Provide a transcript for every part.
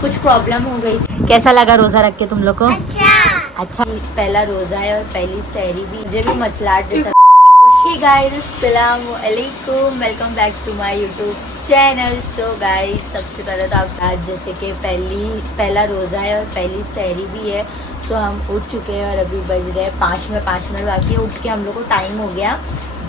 कुछ प्रॉब्लम हो गई। कैसा लगा रोजा रख के तुम लोग को? अच्छा। पहला रोजा है और पहली सहरी भी, मुझे भी मछलाट जैसा। हे गाइस, अस्सलाम वालेकुम, welcome back to my YouTube channel. So guys, सबसे पहले तो आप आज जैसे कि पहला रोज़ा है और पहली सहरी भी है, तो हम उठ चुके हैं और अभी बज रहे हैं 5 मिनट बाकी है। उठ के हम लोग को टाइम हो गया,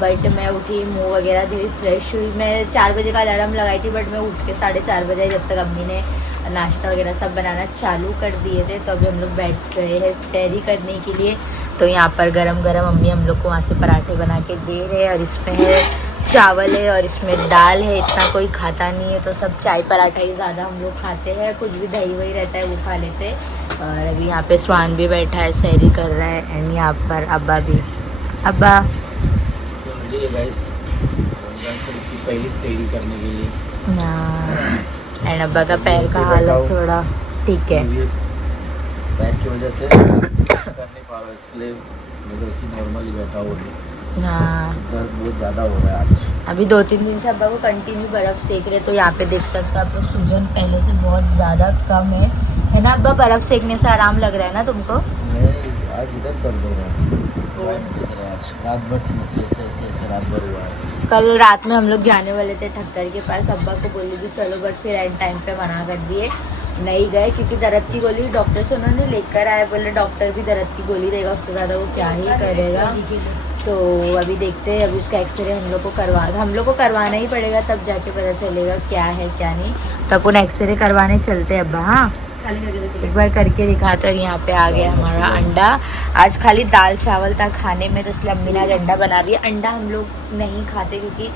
बट मैं उठी, मुँह वगैरह धोई, फ्रेश हुई। मैं 4 बजे का अलार्म लगाई थी, बट मैं उठ के 4:30 बजे, जब तक अम्मी ने नाश्ता वगैरह सब बनाना चालू कर दिए थे, तो अभी हम लोग बैठ गए हैं सहरी करने के लिए। तो यहाँ पर गरम गरम अम्मी हम लोग को वहाँ से पराठे बना के दे रहे हैं, और इसमें है चावल है और इसमें दाल है। इतना कोई खाता नहीं है, तो सब चाय पराठा ही ज़्यादा हम लोग खाते हैं, कुछ भी दही वही रहता है वो खा लेते हैं। और अभी यहाँ पे स्वान भी बैठा है, सहरी कर रहा है, एंड यहाँ पर अब्बा भी। अब्बा पहली सहरी करने के लिए, एंड अब्बा का पैर का हालत थोड़ा ठीक है, पैर की वजह से कर नहीं पा रहा, इसलिए मैं ऐसे नॉर्मली बैठा हूँ। हाँ, दर्द बहुत ज़्यादा हो रहा है आज। अभी 2-3 दिन से अब्बा को कंटिन्यू बर्फ़ सेक रहे, तो यहाँ पे देख सकते हैं आप लोग, सूजन पहले से बहुत ज़्यादा कम है ना अब्बा? बर्फ़ सेकने से आराम लग रहा है ना तुमको? आज इधर दर्द हो रहा है, आज रात भर ऐसे रात भर हुआ है। कल रात में हम लोग जाने वाले थे ठक्कर के पास, अब्बा को बोली थी चलो, बट फिर एंड टाइम पे मना कर दिए, नहीं गए, क्योंकि दर्द की गोली डॉक्टर से उन्होंने लेकर आए, बोले डॉक्टर भी दर्द की गोली देगा, उससे ज़्यादा वो क्या ही करेगा। तो अभी देखते हैं, अभी उसका एक्सरे हम लोग को करवाना ही पड़ेगा, तब जाके पता चलेगा क्या है क्या नहीं। तो अपन एक्सरे करवाने चलते हैं अब्बा। हाँ, एक बार करके दिखाते। और यहाँ पे आ गया हमारा अंडा। आज खाली दाल चावल था खाने में, तो इसलिए अम्मी ने आज अंडा बना दिया। अंडा हम लोग नहीं खाते, क्योंकि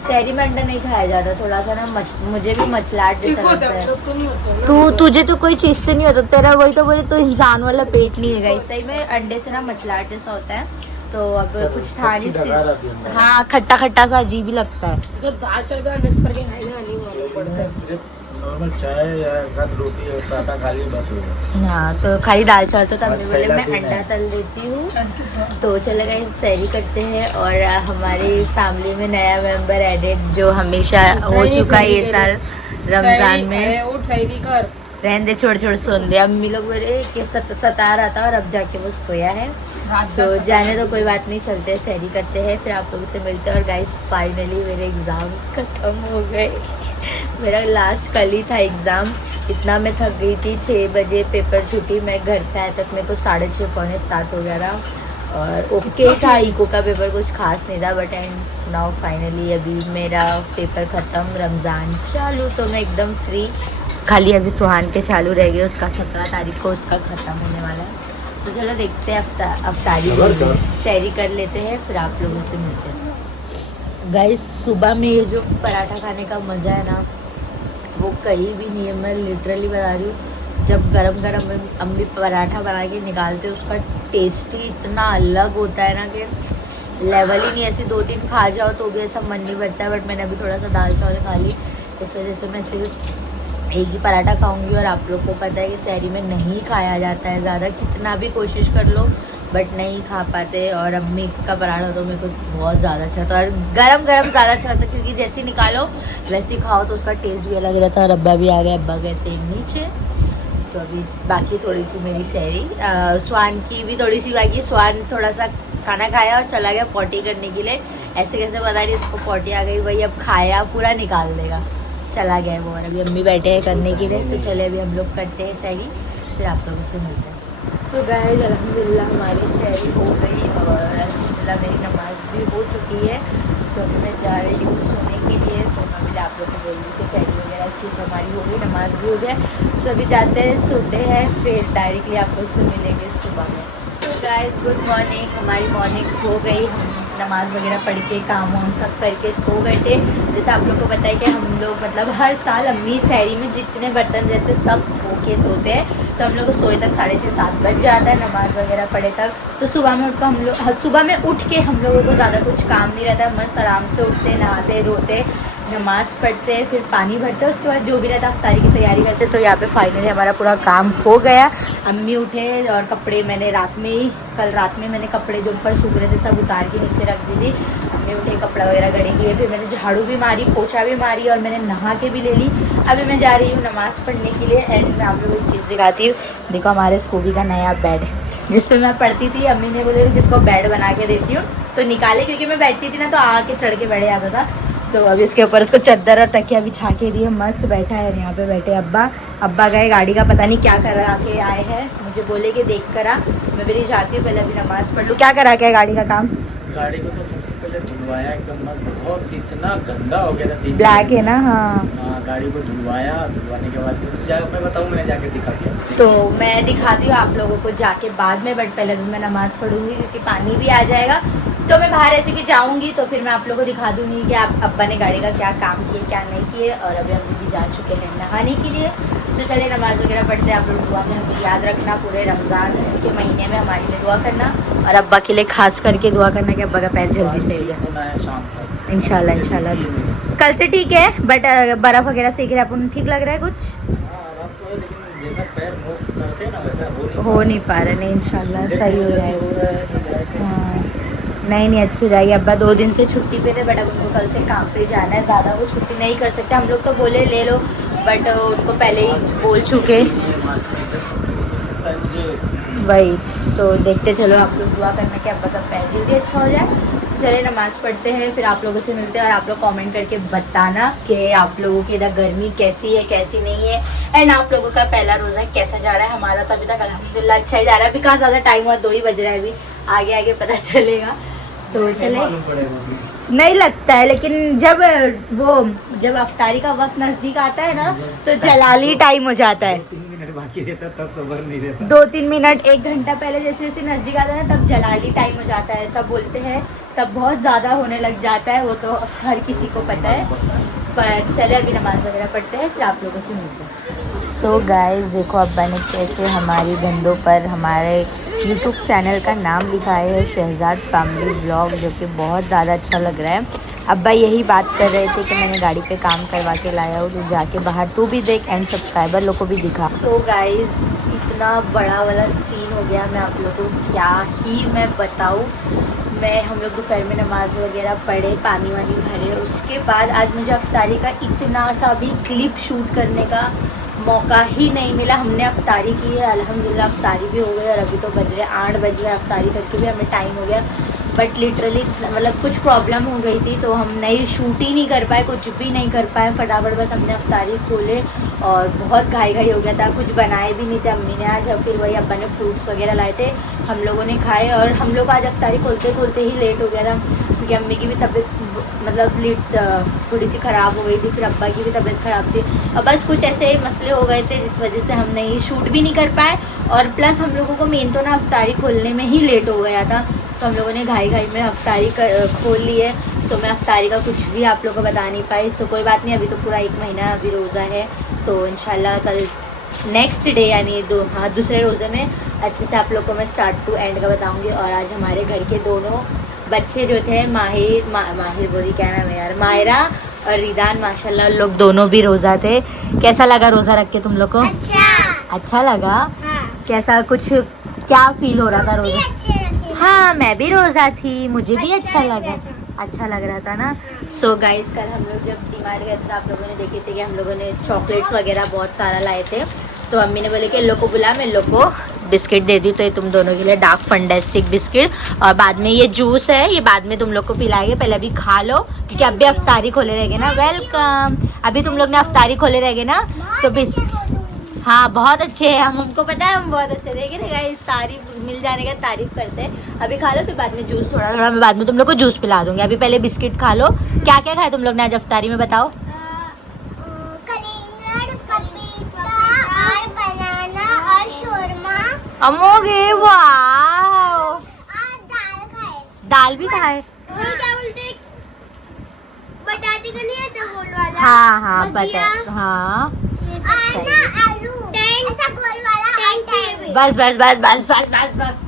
सहरी में अंडा नहीं खाया जाता, थोड़ा सा ना मुझे भी मछलाट जैसा लगता है। तुझे तो कोई चीज़ से नहीं होता, तेरा वही तो बोले, तो इंसान वाला पेट नहीं है। सही में अंडे से ना मछलाट जैसा होता है, तो अब कुछ था नहीं। हाँ, खट्टा खट्टा सा अजीब ही लगता है। तो दाल चावल मिक्स करके खाएगा, नॉर्मल चाय या रोटी और पराठा खा लिए बस हो गया। हाँ, तो खाली दाल चावल तो तब बोले मैं अंडा तल देती हूँ। तो चले गए, सहरी करते हैं। और हमारी फैमिली में नया मेंबर एडेड, जो हमेशा हो चुका है ये साल रमजान में। रहने दे, छोड़ सोन दे। अम्मी लोग बोले कि सता रहा था, और अब जाके वो सोया है, तो जाने तो कोई बात नहीं, चलते हैं सहरी करते हैं, फिर आप लोगों से मिलते हैं। और गाइस, फाइनली मेरे एग्ज़ाम्स ख़त्म हो गए। मेरा लास्ट कल ही था एग्ज़ाम, इतना मैं थक गई थी। 6 बजे पेपर छुट्टी, मैं घर पे आए तक मेरे को 6:30 पौने 7 हो गया था। और ओके था, इको का पेपर कुछ खास नहीं था, बट एंड नाउ फाइनली अभी मेरा पेपर ख़त्म, रमज़ान चालू, तो मैं एकदम फ्री। खाली अभी सुहान के चालू रह गए, उसका 17 तारीख को उसका ख़त्म होने वाला है। तो चलो देखते हैं, अफ्तारी सहरी कर लेते हैं, फिर आप लोगों से मिलते हैं। गाइस, सुबह में ये जो पराठा खाने का मज़ा है ना, वो कहीं भी नहीं है, मैं लिटरली बता रही हूँ। जब गरम गरम अम्मी पराठा बना के निकालते, उसका टेस्ट ही इतना अलग होता है ना कि लेवल ही नहीं। ऐसे 2-3 खा जाओ तो भी ऐसा मन नहीं भरता है, बट मैंने अभी थोड़ा सा दाल चावल खा ली, इस वजह से मैं सिर्फ एक ही पराठा खाऊंगी। और आप लोग को पता है कि सहरी में नहीं खाया जाता है ज़्यादा, कितना भी कोशिश कर लो बट नहीं खा पाते। और अम्मी का पराठा तो मेरे को बहुत ज़्यादा अच्छा था, और गरम गरम ज़्यादा अच्छा लगता है, क्योंकि जैसे ही निकालो वैसे ही खाओ, तो उसका टेस्ट भी अलग रहता है। और अब्बा भी आ गए, अब्बा गए थे नीचे, तो अभी बाकी थोड़ी सी मेरी सहरी, स्वान की भी थोड़ी सी बाकी। स्वान थोड़ा सा खाना खाया और चला गया पॉटी करने के लिए, ऐसे कैसे पता नहीं उसको पॉटी आ गई, वही अब खाया पूरा निकाल देगा, चला गया वो। और अभी अम्मी बैठे हैं करने के लिए, तो चले अभी हम लोग करते हैं सहरी, फिर आप लोगों से मिलते हैं। सो गाइस, अल्हम्दुलिल्लाह हमारी सहरी हो गई, और अल्हम्दुलिल्लाह मेरी नमाज़ भी हो चुकी है। सो अभी मैं जा रही हूँ सोने के लिए, तो मैं भी आप लोग को बोल रही हूँ कि सहरी वगैरह अच्छी से हमारी हो गई, नमाज़ भी हो गया। सो अभी जाते हैं, सोते हैं, फिर डायरेक्टली आप लोग से मिलेंगे सुबह में। So guys, good morning. हमारी मॉर्निंग हो गई, हम नमाज़ वगैरह पढ़ के काम वाम सब करके सो गए थे। जैसे आप लोग को पता है कि हम लोग मतलब हर साल अम्मी सहरी में जितने बर्तन रहते सब धो के सोते हैं, तो हम लोग को सोए तक 6:30-7 बज जाता है, नमाज़ वगैरह पढ़े तक। तो सुबह में उठ के हम लोगों को ज़्यादा कुछ काम नहीं रहता, मस्त आराम से उठते, नहाते धोते, नमाज़ पढ़ते, फिर पानी भरते, उसके बाद जो भी रहता अफ्तारी की तैयारी करते। तो यहाँ पे फाइनली हमारा पूरा काम हो गया। अम्मी उठे, और कपड़े मैंने कल रात में मैंने कपड़े जो ऊपर सूख रहे थे सब उतार के नीचे रख दी थी। अम्मी ठंडे उठे कपड़ा वगैरह गड़े किए, फिर मैंने झाड़ू भी मारी, पोछा भी मारी और मैंने नहा के भी ले ली। अभी मैं जा रही हूँ नमाज़ पढ़ने के लिए। एंड मैं आप लोगों को एक चीज़ दिखाती हूँ। देखो हमारे स्कूबी का नया बेड जिस पे मैं पढ़ती थी, अम्मी ने बोले किसको बेड बना के देती हूँ, तो निकाले क्योंकि मैं बैठती थी ना तो आके चढ़ के बैठे आता था। तो अभी इसके ऊपर उसको चादर और तकिया बिछा के दिए, मस्त बैठा है। यहाँ पे बैठे अब्बा गए गाड़ी का पता नहीं क्या करा के आए हैं, मुझे बोले कि देख करा। मैं मेरी जाती हूँ, पहले अभी नमाज़ पढ़ लूँ। क्या करा के गाड़ी का काम? गाड़ी को तो सबसे पहले धुलवाया एकदम मस्त, बहुत इतना गंदा हो गया था। ब्लैक है ना? हाँ गाड़ी को धुलवाया, धुलवाने के बाद मैं बताऊँ, मैंने जाके दिखा दिया। तो मैं दिखाती हूँ आप लोगों को जाके बाद में, बट पहले भी मैं नमाज़ पढ़ूंगी क्योंकि पानी भी आ जाएगा। तो मैं बाहर ऐसे भी जाऊंगी तो फिर मैं आप लोगों को दिखा दूंगी कि आप अब्बा ने गाड़ी का क्या काम किए क्या नहीं किए। और अभी हम भी जा चुके हैं नहाने के लिए। तो चलिए नमाज़ वगैरह पढ़ते हैं। आप लोग दुआ में हमें याद रखना, पूरे रमज़ान के महीने में हमारे लिए दुआ करना और अब्बा के लिए खास करके दुआ करना कि अब्बा का पैर जल्दी सही हो जाए इंशाल्लाह इंशाल्लाह। कल से ठीक है, बट बर्फ़ वगैरह सेक रहे अपन, ठीक लग रहा है कुछ? हो नहीं पा रहा। नहीं इंशाल्लाह सही हो जाएगा। हाँ नहीं अच्छी जाएगी। अब्बा 2 दिन से छुट्टी पे थे, बट अब उनको कल से काम पे जाना है। ज़्यादा वो छुट्टी नहीं कर सकते। हम लोग तो बोले ले लो, बट उनको पहले ही बोल चुके। वही तो देखते चलो। आप लोग दुआ करना कि अब्बा का पैर जल्दी अच्छा हो जाए। तो चलिए नमाज़ पढ़ते हैं, फिर आप लोगों से मिलते हैं। और आप लोग कमेंट करके बताना कि आप लोगों की इधर गर्मी कैसी है कैसी नहीं है। एंड आप लोगों का पहला रोज़ा कैसा जा रहा है। हमारा तो अभी तक अल्हम्दुलिल्लाह अच्छा ही जा रहा है। अभी कहाँ ज़्यादा टाइम हुआ, 2 ही बज रहा है। अभी आगे आगे पता चलेगा। तो चले नहीं लगता है, लेकिन जब अफ्तारी का वक्त नज़दीक आता है ना तो जलाली टाइम हो जाता है। 2-3 मिनट बाकी रहता तब सब्र नहीं रहता। 2-3 मिनट 1 घंटा पहले जैसे जैसे नज़दीक आता है ना तब जलाली टाइम हो जाता है, सब बोलते हैं। तब बहुत ज़्यादा होने लग जाता है, वो तो हर किसी को पता है। पर चले अभी नमाज़ वगैरह पढ़ते हैं, फिर आप लोगों से मिलते हैं। सो गाइस देखो अब्बा ने कैसे हमारी डंडों पर हमारे यूट्यूब चैनल का नाम लिखा है, शहजाद फैमिली व्लॉग, जो कि बहुत ज़्यादा अच्छा लग रहा है। अब्बा यही बात कर रहे थे कि मैंने गाड़ी पे काम करवा के लाया हूँ, तो जाके बाहर तू भी देख एंड सब्सक्राइबर लोग को भी दिखा। सो गाइस इतना बड़ा वाला सीन हो गया, मैं आप लोगों को क्या ही मैं बताऊँ। हम लोग दोपहर में नमाज़ वगैरह पढ़े, पानी वानी भरे, उसके बाद आज मुझे अफ्तारी का इतना सा भी क्लिप शूट करने का मौका ही नहीं मिला। हमने अफ्तारी की है, अल्हम्दुलिल्लाह अफ्तारी भी हो गई और अभी तो बज रहे 8 बज गए, अफ्तारी करके भी हमें टाइम हो गया। बट लिटरली मतलब कुछ प्रॉब्लम हो गई थी तो हम नहीं शूट ही नहीं कर पाए, कुछ भी नहीं कर पाए। फटाफट बस हमने अफ्तारी खोले और बहुत घाई हो गया था, कुछ बनाए भी नहीं थे अम्मी ने आज। फिर वही अब्बा ने फ्रूट्स वगैरह लाए थे, हम लोगों ने खाए। और हम लोग आज अफ्तारी खोलते ही लेट हो गया था क्योंकि अम्मी की भी तबीयत मतलब थोड़ी सी ख़राब हो गई थी, फिर अब्बा की भी तबीयत ख़राब थी और बस कुछ ऐसे मसले हो गए थे जिस वजह से हम नहीं शूट भी नहीं कर पाए। और प्लस हम लोगों को मेन तो ना अफ्तारी खोलने में ही लेट हो गया था, तो हम लोगों ने घाई में अफ्तारी खोल ली है। तो मैं अफ्तारी का कुछ भी आप लोगों को बता नहीं पाई। सो कोई बात नहीं, अभी तो पूरा 1 महीना अभी रोज़ा है, तो इंशाल्लाह कल नेक्स्ट डे यानी दूसरे रोज़े में अच्छे से आप लोग को मैं स्टार्ट टू एंड का बताऊँगी। और आज हमारे घर के दोनों बच्चे जो थे माहिर बोली क्या नाम है यार, मायरा और रिदान, माशाल्लाह लोग दोनों भी रोज़ा थे। कैसा लगा रोज़ा रख के तुम लोग को? अच्छा लगा। हाँ। कैसा कुछ क्या फील हो रहा था रोज़ा? हाँ मैं भी रोज़ा थी, मुझे भी अच्छा लग रहा था ना। सो गाइस कल हम लोग जब डीमार्ट गए थे तो आप लोगों ने देखे थे कि हम लोगों ने चॉकलेट्स वगैरह बहुत सारा लाए थे। तो अम्मी ने बोले कि इन लोग को बुला, मैं इन लोग को बिस्किट दे दी। तो ये तुम दोनों के लिए डार्क फंटास्टिक बिस्किट, और बाद में ये जूस है, ये बाद में तुम लोग को पिलाएंगे, पहले अभी खा लो क्योंकि अभी अफ्तारी खोले रहेंगे ना। वेलकम। अभी तुम लोग ने अफ्तारी खोले रहेंगे ना तो हाँ बहुत अच्छे हैं हम, हमको पता है हम बहुत अच्छे देखे ना गाइस, तारीफ मिल जाने का तारीफ करते हैं। अभी खा लो, फिर बाद में जूस थोड़ा मैं बाद में तुम लोग को जूस पिला दूंगी। अभी पहले बिस्किट खा लो। क्या क्या खाए तुम लोग ने आज अफ्तारी में बताओ? अमोगे वाह, दाल भी खाए। क्या बोलते बटाटे का नहीं आता गोल वाला? हाँ पता है। हाँ बस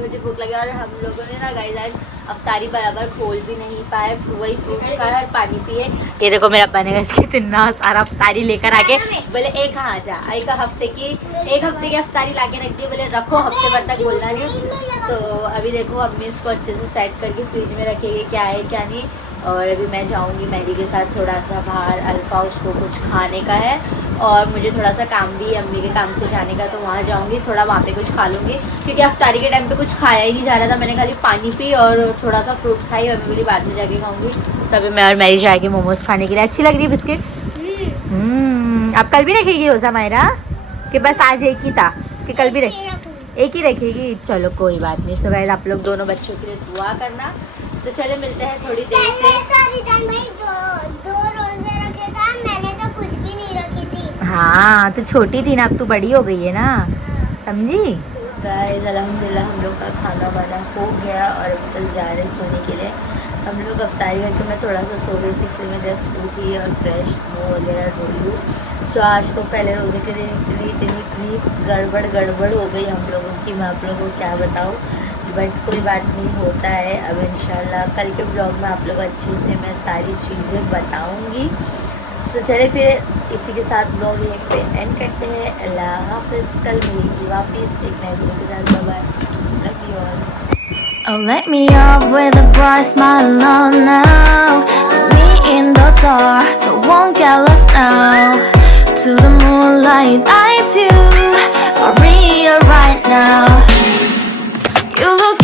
मुझे भूख लगी और हम लोगों ने ना गाइस आज अफ्तारी बराबर खोल भी नहीं पाए, वही फ्रूट्स खाए और पानी पिए। ये देखो मेरा बने का कितना सारा अफ्तारी लेकर आके बोले एक हफ्ते की अफ्तारी ला के रख दी, बोले रखो हफ्ते भर तक बोलना नहीं। तो अभी देखो अम्मी इसको अच्छे से सेट करके फ्रिज में रखेगी क्या है क्या नहीं। और अभी मैं जाऊंगी मैरी के साथ थोड़ा सा बाहर, अल्फा उसको कुछ खाने का है और मुझे थोड़ा सा काम भी है अम्मी के काम से जाने का, तो वहाँ जाऊंगी, थोड़ा वहाँ पे कुछ खा लूँगी क्योंकि अफ्तारी के टाइम पे कुछ खाया ही नहीं जा रहा था। मैंने खाली पानी पी और थोड़ा सा फ्रूट खाई और मैं बोली बाद में जाके खाऊंगी। तभी मैं और मैरी जाएगी मोमोज खाने के लिए। अच्छी लग रही है बिस्किट? आप कल भी रखेगी रोज़ा मायरा कि बस आज एक ही था कि कल भी एक ही रखेगी? चलो कोई बात नहीं। तो गाइस आप लोग दोनों बच्चों के लिए दुआ करना। तो चले मिलते हैं थोड़ी देर से। दो रोजे रखे था, मैंने तो कुछ भी नहीं रखी थी। हाँ तो छोटी थी ना, अब तू बड़ी हो गई है ना, समझी? गाइस अल्हम्दुलिल्लाह हम लोग का खाना वाना हो गया और बस जा रहे सोने के लिए। हम लोग अफ्तारी करके मैं थोड़ा सा सो गई थी, इसलिए मैं जस्ट उठी और फ्रेश मुँह वगैरह धो लूँ। तो आज तो पहले रोज़े के दिन इतनी गड़बड़ हो गई हम लोगों की, मैं आप लोगों को क्या बताऊँ, बट कोई बात नहीं, होता है। अब इंशाल्लाह कल के ब्लॉग में आप लोग अच्छे से मैं सारी चीज़ें बताऊँगी। तो चले फिर इसी के साथ ब्लॉग यहीं पे एंड करते हैं। अल्लाह हाफिज़, कल मिलेगी वापस एक नए वीडियो के साथ। Bye bye, love you all. Oh, let me up with a bright smile on now. Put me in the dark, so won't get lost now. To the moonlight, eyes you, Maria right now. You look